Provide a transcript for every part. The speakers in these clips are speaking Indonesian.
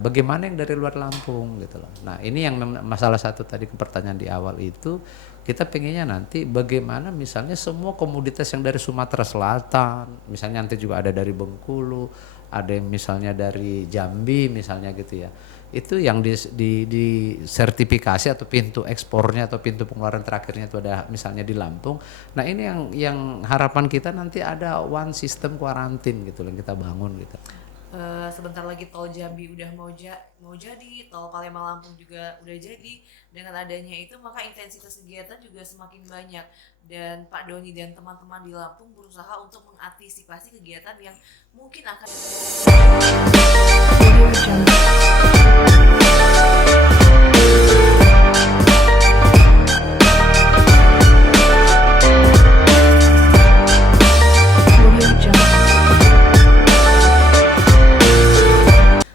Bagaimana yang dari luar Lampung gitu loh. Nah ini yang masalah satu tadi pertanyaan di awal itu, kita pengennya nanti bagaimana misalnya semua komoditas yang dari Sumatera Selatan, misalnya nanti juga ada dari Bengkulu, ada yang misalnya dari Jambi misalnya gitu ya, itu yang di sertifikasi atau pintu ekspornya atau pintu pengeluaran terakhirnya itu ada misalnya di Lampung. Nah ini yang harapan kita nanti ada one system kuarantin gitu yang kita bangun gitu. Sebentar lagi tol Jambi udah mau jadi, tol Palembang Lampung juga udah jadi. Dengan adanya itu maka intensitas kegiatan juga semakin banyak, dan Pak Doni dan teman-teman di Lampung berusaha untuk mengantisipasi kegiatan yang mungkin akan.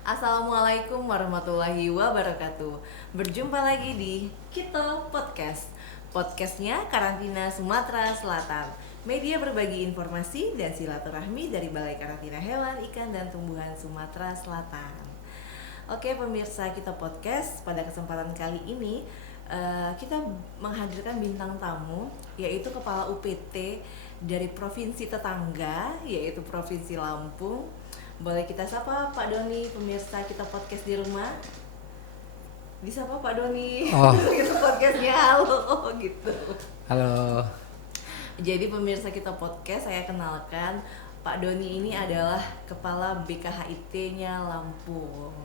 Assalamualaikum warahmatullahi wabarakatuh. Berjumpa lagi di Kito Podcast. Podcastnya Karantina Sumatera Selatan. Media berbagi informasi dan silaturahmi dari Balai Karantina Hewan, Ikan, dan Tumbuhan Sumatera Selatan. Oke pemirsa Kito Podcast, pada kesempatan kali ini kita menghadirkan bintang tamu, yaitu Kepala UPT dari provinsi tetangga, yaitu Provinsi Lampung. Boleh kita sapa Pak Doni, pemirsa kita podcast di rumah. Disapa Pak Doni. Oh, Kita podcastnya halo gitu. halo. Jadi pemirsa kita podcast, saya kenalkan Pak Doni ini adalah Kepala BKHIT-nya Lampung.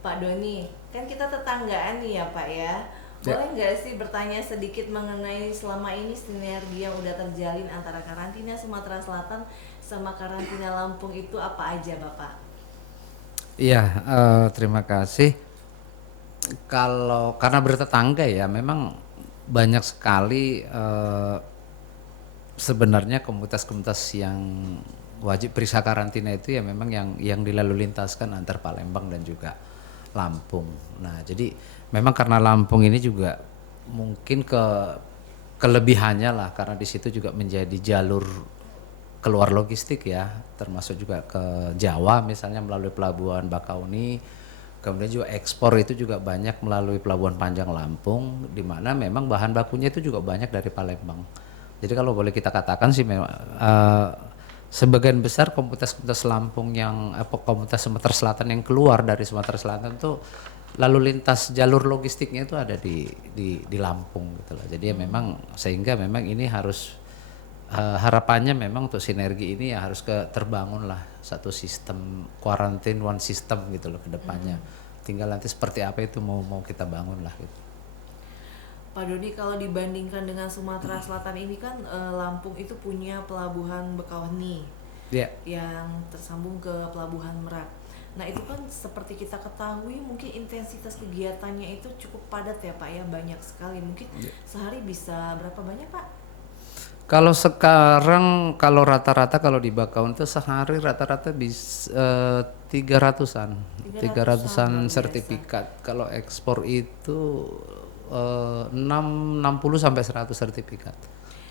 Pak Doni, kan kita tetanggaan nih ya Pak ya. Ya. Boleh nggak sih bertanya sedikit mengenai selama ini sinergi yang udah terjalin antara karantina Sumatera Selatan sama karantina Lampung itu apa aja Bapak? Iya, terima kasih. Kalau karena bertetangga ya, memang banyak sekali sebenarnya komunitas-komunitas yang wajib periksa karantina itu ya memang yang dilalu lintaskan antar Palembang dan juga Lampung. Nah, jadi memang karena Lampung ini juga mungkin kelebihannya lah karena di situ juga menjadi jalur keluar logistik ya, termasuk juga ke Jawa misalnya melalui pelabuhan Bakauni, kemudian juga ekspor itu juga banyak melalui pelabuhan Panjang Lampung, di mana memang bahan bakunya itu juga banyak dari Palembang. Jadi kalau boleh kita katakan sih memang sebagian besar komunitas-komunitas Lampung komunitas Sumatera Selatan yang keluar dari Sumatera Selatan itu lalu lintas jalur logistiknya itu ada di Lampung gitu loh. Jadi ya memang sehingga memang ini harus harapannya memang untuk sinergi ini ya harus terbangun lah satu sistem quarantine one system gitu loh ke depannya. Tinggal nanti seperti apa itu mau kita bangun lah gitu. Pak Doni, kalau dibandingkan dengan Sumatera Selatan ini kan Lampung itu punya pelabuhan Bekauheni Ya. yang tersambung ke pelabuhan Merak. Nah itu kan seperti kita ketahui mungkin intensitas kegiatannya itu cukup padat ya Pak ya, banyak sekali. Mungkin sehari bisa berapa banyak Pak? Kalau sekarang kalau rata-rata kalau di Bakaun itu sehari rata-rata bisa 300-an, 300-an, 300-an luar biasa. sertifikat. Kalau ekspor itu 60 sampai 100 sertifikat.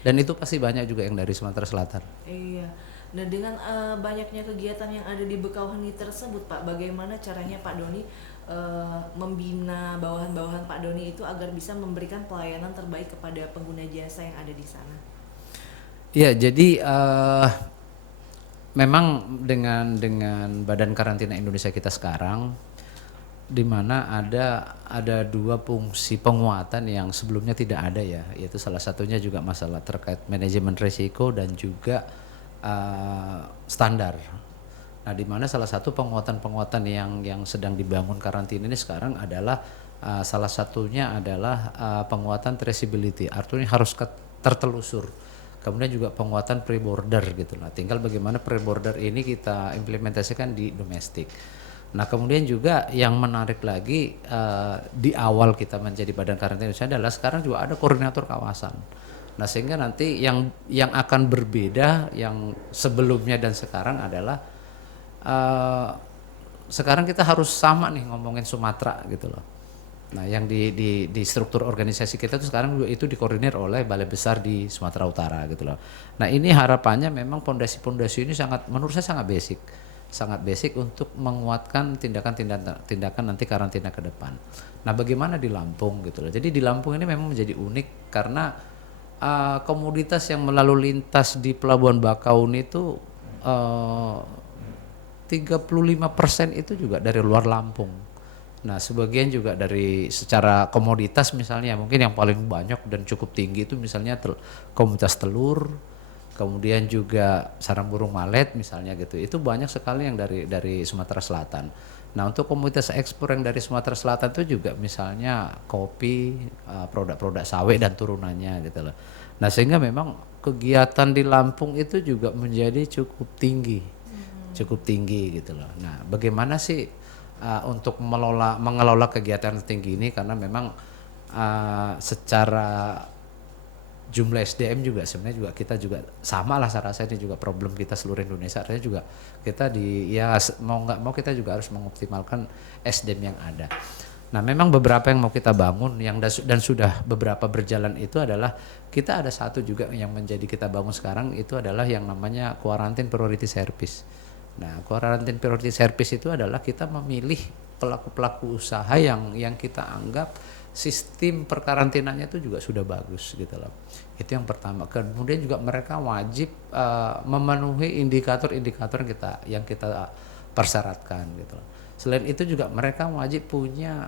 Dan itu pasti banyak juga yang dari Sumatera Selatan. Iya. Nah dengan banyaknya kegiatan yang ada di Bekauheni tersebut Pak, bagaimana caranya Pak Doni membina bawahan-bawahan Pak Doni itu agar bisa memberikan pelayanan terbaik kepada pengguna jasa yang ada di sana? Iya, jadi memang dengan Badan Karantina Indonesia kita sekarang, di mana ada dua fungsi penguatan yang sebelumnya tidak ada ya, yaitu salah satunya juga masalah terkait manajemen risiko dan juga standar. Nah, di mana salah satu penguatan-penguatan yang sedang dibangun karantina ini sekarang adalah salah satunya adalah penguatan traceability, artinya harus tertelusur. Kemudian juga penguatan pre-border gitu lah. Tinggal bagaimana pre-border ini kita implementasikan di domestik. Nah kemudian juga yang menarik lagi di awal kita menjadi Badan Karantina Indonesia adalah sekarang juga ada koordinator kawasan. Nah sehingga nanti yang akan berbeda yang sebelumnya dan sekarang adalah sekarang kita harus sama nih ngomongin Sumatera gitu loh. Nah, yang di struktur organisasi kita tuh sekarang itu dikoordinir oleh Balai Besar di Sumatera Utara gitu loh. Nah, ini harapannya memang pondasi-pondasi ini sangat menurut saya sangat basic. sangat basic untuk menguatkan tindakan nanti karantina ke depan. Nah, bagaimana di Lampung gitu loh. Jadi di Lampung ini memang menjadi unik karena komoditas yang melalui lintas di Pelabuhan Bakauni itu 35% itu juga dari luar Lampung. Nah, sebagian juga dari secara komoditas misalnya mungkin yang paling banyak dan cukup tinggi itu misalnya komoditas telur, kemudian juga sarang burung walet misalnya gitu. Itu banyak sekali yang dari Sumatera Selatan. Nah, untuk komoditas ekspor yang dari Sumatera Selatan itu juga misalnya kopi, produk-produk sawit dan turunannya gitu loh. Nah, sehingga memang kegiatan di Lampung itu juga menjadi cukup tinggi. Cukup tinggi gitu loh. Nah, bagaimana sih untuk mengelola kegiatan tinggi ini karena memang secara jumlah SDM juga sebenarnya juga kita juga sama lah saya rasa ini juga problem kita seluruh Indonesia artinya juga kita mau nggak mau kita juga harus mengoptimalkan SDM yang ada. Nah, memang beberapa yang mau kita bangun dan sudah beberapa berjalan itu adalah kita ada satu juga yang menjadi kita bangun sekarang itu adalah yang namanya Quarantine Priority Service. Nah, Quarantine Priority Service itu adalah kita memilih pelaku-pelaku usaha yang kita anggap sistem perkarantinanya itu juga sudah bagus gitu loh. Itu yang pertama. Kemudian juga mereka wajib memenuhi indikator-indikator yang kita persyaratkan gitu loh. Selain itu juga mereka wajib punya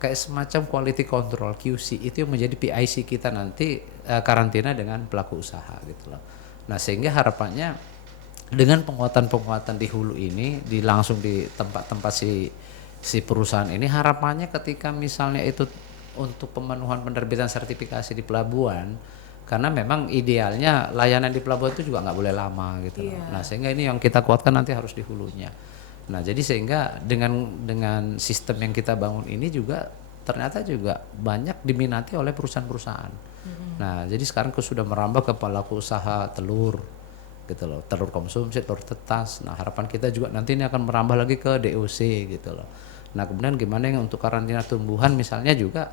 kayak semacam quality control QC itu yang menjadi PIC kita nanti karantina dengan pelaku usaha gitu loh. Nah, sehingga harapannya dengan penguatan-penguatan di hulu ini langsung di tempat-tempat si perusahaan ini harapannya ketika misalnya itu untuk pemenuhan penerbitan sertifikasi di pelabuhan karena memang idealnya layanan di pelabuhan itu juga nggak boleh lama gitu loh. Nah, sehingga ini yang kita kuatkan nanti harus di hulunya. Nah, jadi sehingga dengan sistem yang kita bangun ini juga ternyata juga banyak diminati oleh perusahaan-perusahaan. Nah, jadi sekarang sudah merambah ke pelaku usaha telur gitu loh, telur konsumsi, telur tetas. Nah, harapan kita juga nanti ini akan merambah lagi ke DOC gitu loh. Nah, kemudian gimana yang untuk karantina tumbuhan misalnya juga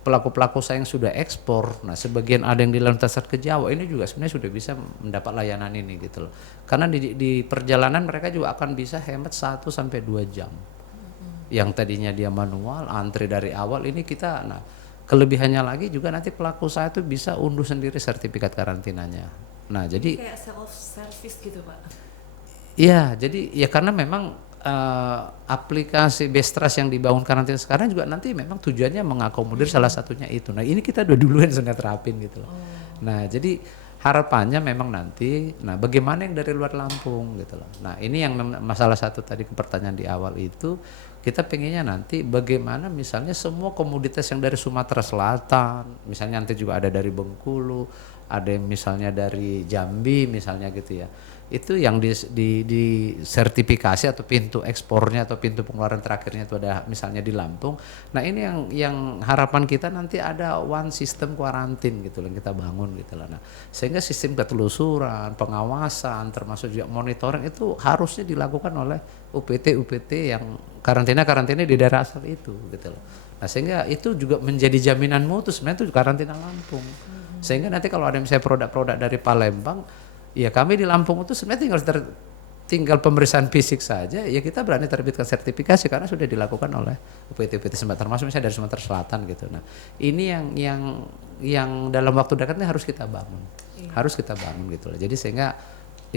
pelaku-pelaku usaha yang sudah ekspor. Nah, sebagian ada yang di lintasan ke Jawa ini juga sebenarnya sudah bisa mendapat layanan ini gitu loh. Karena di perjalanan mereka juga akan bisa hemat 1 sampai 2 jam. Yang tadinya dia manual, antri dari awal ini kita kelebihannya lagi juga nanti pelaku usaha itu bisa unduh sendiri sertifikat karantinanya. Nah, jadi kayak self service gitu, Pak. iya, jadi ya karena memang aplikasi Bestras yang dibangun karantina sekarang juga nanti memang tujuannya mengakomodir salah satunya itu. Nah, ini kita udah duluan sudah terapin gitu loh. Nah, jadi harapannya memang nanti bagaimana yang dari luar Lampung gitu loh. Nah, ini yang masalah satu tadi pertanyaan di awal itu kita pengennya nanti bagaimana misalnya semua komoditas yang dari Sumatera Selatan, misalnya nanti juga ada dari Bengkulu, ada yang misalnya dari Jambi misalnya gitu ya. Itu yang di sertifikasi atau pintu ekspornya atau pintu pengeluaran terakhirnya itu ada misalnya di Lampung. Nah, ini yang harapan kita nanti ada one system kuarantin gitu loh yang kita bangun gitu loh. Nah, sehingga sistem ketelusuran, pengawasan termasuk juga monitoring itu harusnya dilakukan oleh UPT yang karantina di daerah asal itu gitu loh. Nah, sehingga itu juga menjadi jaminan mutu sebenarnya itu karantina Lampung. Sehingga nanti kalau ada misalnya produk-produk dari Palembang, ya kami di Lampung itu sebenarnya tinggal pemeriksaan fisik saja, ya kita berani terbitkan sertifikasi karena sudah dilakukan oleh UPT setempat termasuk misalnya dari Sumatera Selatan gitu. Nah, ini yang dalam waktu dekat ini harus kita bangun. Harus kita bangun gitu loh. Jadi sehingga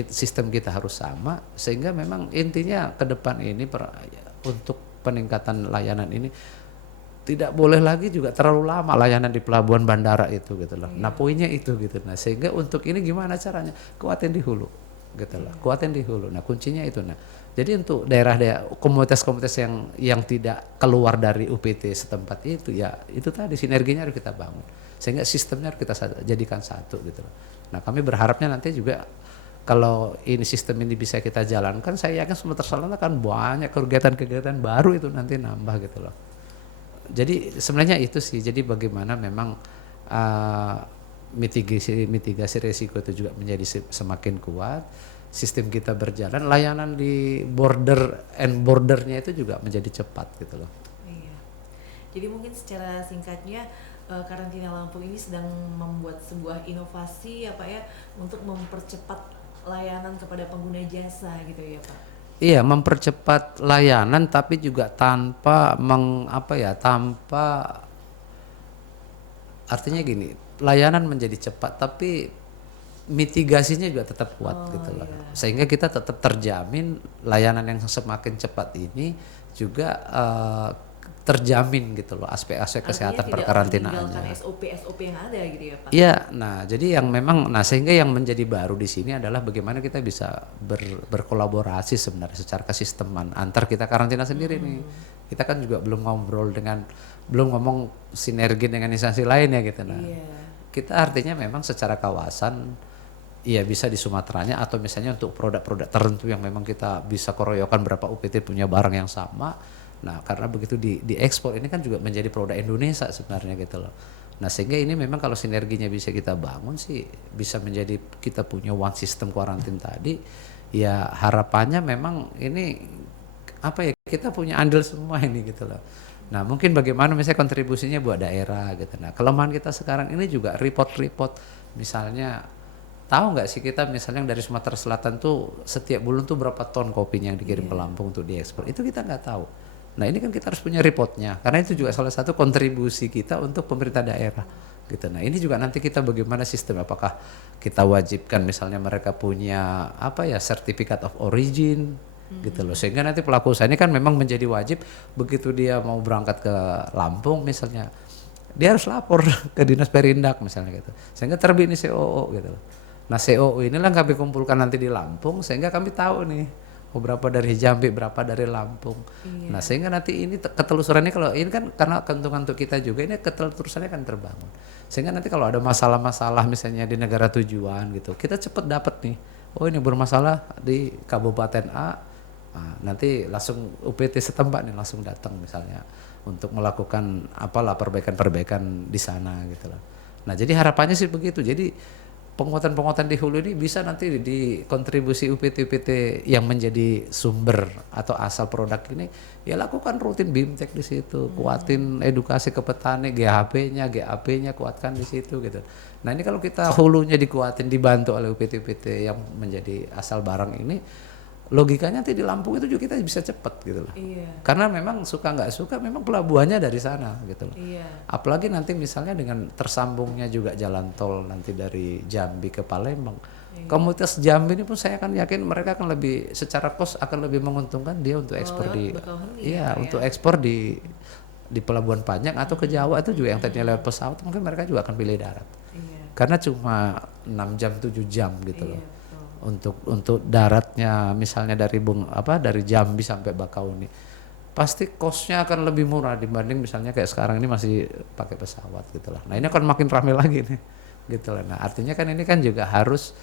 sistem kita harus sama sehingga memang intinya ke depan ini untuk peningkatan layanan ini tidak boleh lagi juga terlalu lama layanan di pelabuhan bandara itu gitu loh. Nah, poinnya itu gitu. Nah, sehingga untuk ini gimana caranya? Kuatin di hulu gitu loh. Kuatin di hulu. Nah, kuncinya itu. Nah, jadi untuk daerah-daerah komunitas-komunitas yang tidak keluar dari UPT setempat itu ya itu tadi sinerginya harus kita bangun. Sehingga sistemnya harus kita jadikan satu gitu loh. Nah, kami berharapnya nanti juga kalau ini sistem ini bisa kita jalankan, saya yakin Sumatera Selatan akan banyak kegiatan-kegiatan baru itu nanti nambah gitu loh. Jadi sebenarnya itu sih. Jadi bagaimana memang mitigasi risiko itu juga menjadi semakin kuat. Sistem kita berjalan, layanan di bordernya itu juga menjadi cepat gitu loh. Iya. Jadi mungkin secara singkatnya karantina Lampung ini sedang membuat sebuah inovasi ya Pak ya untuk mempercepat layanan kepada pengguna jasa gitu ya Pak. Iya, mempercepat layanan tapi juga tanpa tanpa artinya gini, layanan menjadi cepat tapi mitigasinya juga tetap kuat gitu loh. Iya. Sehingga kita tetap terjamin layanan yang semakin cepat ini juga terjamin gitu loh aspek-aspek kesehatan perkarantinaannya. Artinya tidak meninggalkan SOP yang ada gitu ya Pak. Iya, nah jadi yang memang, sehingga yang menjadi baru di sini adalah bagaimana kita bisa berkolaborasi sebenarnya secara kesisteman antar kita karantina sendiri nih. Kita kan juga belum ngomong sinergi dengan instansi lain ya gitu. Nah, kita artinya memang secara kawasan, iya bisa di Sumateranya atau misalnya untuk produk-produk tertentu yang memang kita bisa keroyokan berapa UPT punya barang yang sama. Nah karena begitu diekspor ini kan juga menjadi produk Indonesia sebenarnya gitu loh. Nah sehingga ini memang kalau sinerginya bisa kita bangun sih bisa menjadi kita punya one system quarantine tadi. Ya harapannya memang ini kita punya andil semua ini gitu loh. Nah mungkin bagaimana misalnya kontribusinya buat daerah gitu. Nah kelemahan kita sekarang ini juga report misalnya, tahu nggak sih kita misalnya dari Sumatera Selatan tuh setiap bulan tuh berapa ton kopinya yang dikirim ke Lampung untuk diekspor, itu kita nggak tahu. Nah ini kan kita harus punya reportnya karena itu juga salah satu kontribusi kita untuk pemerintah daerah gitu. Nah ini juga nanti kita bagaimana sistem, apakah kita wajibkan misalnya mereka punya sertifikat of origin gitu loh, sehingga nanti pelaku usaha ini kan memang menjadi wajib begitu dia mau berangkat ke Lampung misalnya dia harus lapor ke dinas perindak misalnya gitu, sehingga terbit nih COO gitu loh. Nah COO inilah kami kumpulkan nanti di Lampung sehingga kami tahu nih berapa dari Jambi, berapa dari Lampung. Nah sehingga nanti ini ketelusurannya, kalau ini kan karena keuntungan untuk kita juga, ini ketelusurannya kan terbangun. Sehingga nanti kalau ada masalah-masalah misalnya di negara tujuan gitu, kita cepat dapat nih, oh ini bermasalah di Kabupaten A, nah, nanti langsung UPT setempat nih langsung datang misalnya untuk melakukan perbaikan-perbaikan di sana gitu loh. Nah jadi harapannya sih begitu. Jadi penguatan-penguatan di hulu ini bisa nanti di kontribusi UPT-UPT yang menjadi sumber atau asal produk ini, ya lakukan rutin BIMTEK di situ, kuatin edukasi ke petani, GHP-nya, GAP-nya kuatkan di situ gitu. Nah ini kalau kita hulunya dikuatin, dibantu oleh UPT-UPT yang menjadi asal barang ini, logikanya nanti di Lampung itu juga kita bisa cepat gitu loh. Karena memang suka nggak suka memang pelabuhannya dari sana gitu loh. Apalagi nanti misalnya dengan tersambungnya juga jalan tol nanti dari Jambi ke Palembang. Komunitas Jambi ini pun saya akan yakin mereka akan lebih secara kos akan lebih menguntungkan dia untuk ekspor untuk ekspor di Pelabuhan Panjang atau ke Jawa itu juga yang tadinya lewat pesawat, mungkin mereka juga akan pilih darat. Karena cuma 6 jam 7 jam gitu loh. Untuk daratnya misalnya dari Jambi sampai Bakauni pasti kosnya akan lebih murah dibanding misalnya kayak sekarang ini masih pakai pesawat gitu lah. Nah ini akan makin ramai lagi nih gitu lah. Nah artinya kan ini kan juga harus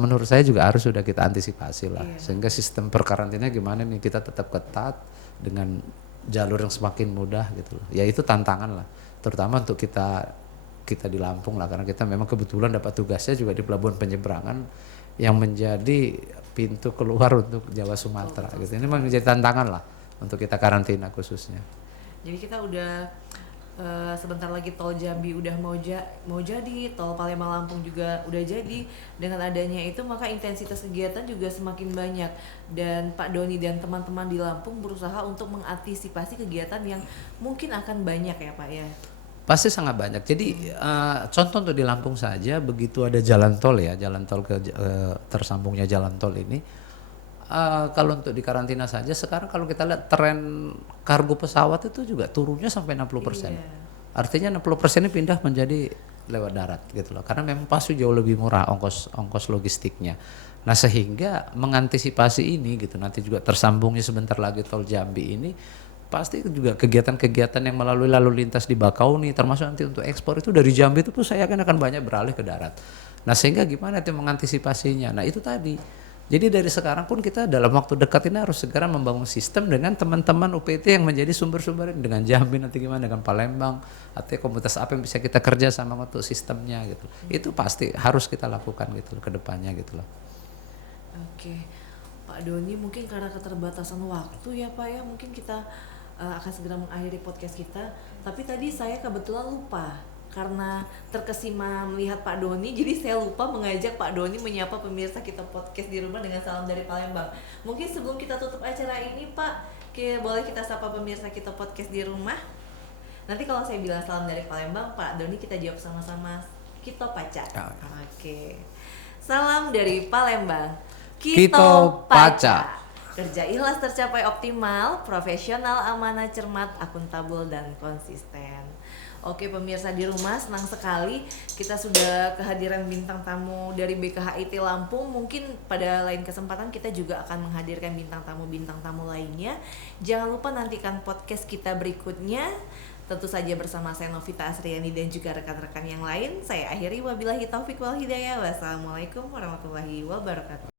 menurut saya juga harus sudah kita antisipasi lah, sehingga sistem perkarantinanya gimana nih kita tetap ketat dengan jalur yang semakin mudah gitu loh. Ya itu tantangan lah, terutama untuk kita di Lampung lah, karena kita memang kebetulan dapat tugasnya juga di pelabuhan penyeberangan yang menjadi pintu keluar untuk Jawa Sumatera gitu. Ini menjadi tantangan lah untuk kita karantina khususnya. Jadi kita udah sebentar lagi tol Jambi udah mau jadi, tol Palembang Lampung juga udah jadi. Dengan adanya itu maka intensitas kegiatan juga semakin banyak, dan Pak Doni dan teman-teman di Lampung berusaha untuk mengantisipasi kegiatan yang mungkin akan banyak ya Pak ya. Pasti sangat banyak. Jadi contoh untuk di Lampung saja, begitu ada jalan tol tersambungnya jalan tol ini, kalau untuk di karantina saja sekarang kalau kita lihat tren kargo pesawat itu juga turunnya sampai 60%. Artinya 60% ini pindah menjadi lewat darat gitu loh. Karena memang pasti jauh lebih murah ongkos logistiknya. Nah sehingga mengantisipasi ini gitu, nanti juga tersambungnya sebentar lagi tol Jambi ini, pasti juga kegiatan-kegiatan yang melalui lalu lintas di Bakauni termasuk nanti untuk ekspor itu dari Jambi itu pun saya yakin akan banyak beralih ke darat. Nah sehingga gimana itu mengantisipasinya? Nah itu tadi. Jadi dari sekarang pun kita dalam waktu dekat ini harus segera membangun sistem dengan teman-teman UPT yang menjadi sumber-sumber dengan Jambi, nanti gimana dengan Palembang, atau komunitas apa yang bisa kita kerja sama untuk sistemnya gitu. Itu pasti harus kita lakukan gitu ke depannya gitu loh. Oke. Pak Doni, mungkin karena keterbatasan waktu ya Pak ya, mungkin kita akan segera mengakhiri podcast kita. Tapi tadi saya kebetulan lupa karena terkesima melihat Pak Doni, jadi saya lupa mengajak Pak Doni menyapa pemirsa kita podcast di rumah dengan salam dari Palembang. Mungkin sebelum kita tutup acara ini Pak, boleh kita sapa pemirsa kita podcast di rumah? Nanti kalau saya bilang salam dari Palembang, Pak Doni kita jawab sama-sama Kito Paca. Oke. Salam dari Palembang. Kito Paca. Kerja ikhlas tercapai optimal, profesional, amanah, cermat, akuntabel, dan konsisten. Oke pemirsa di rumah, senang sekali kita sudah kehadiran bintang tamu dari BKHIT Lampung. Mungkin pada lain kesempatan kita juga akan menghadirkan bintang tamu lainnya. Jangan lupa nantikan podcast kita berikutnya. Tentu saja bersama saya Novita Asriani dan juga rekan-rekan yang lain. Saya akhiri wabillahi taufik wal hidayah. Wassalamualaikum warahmatullahi wabarakatuh.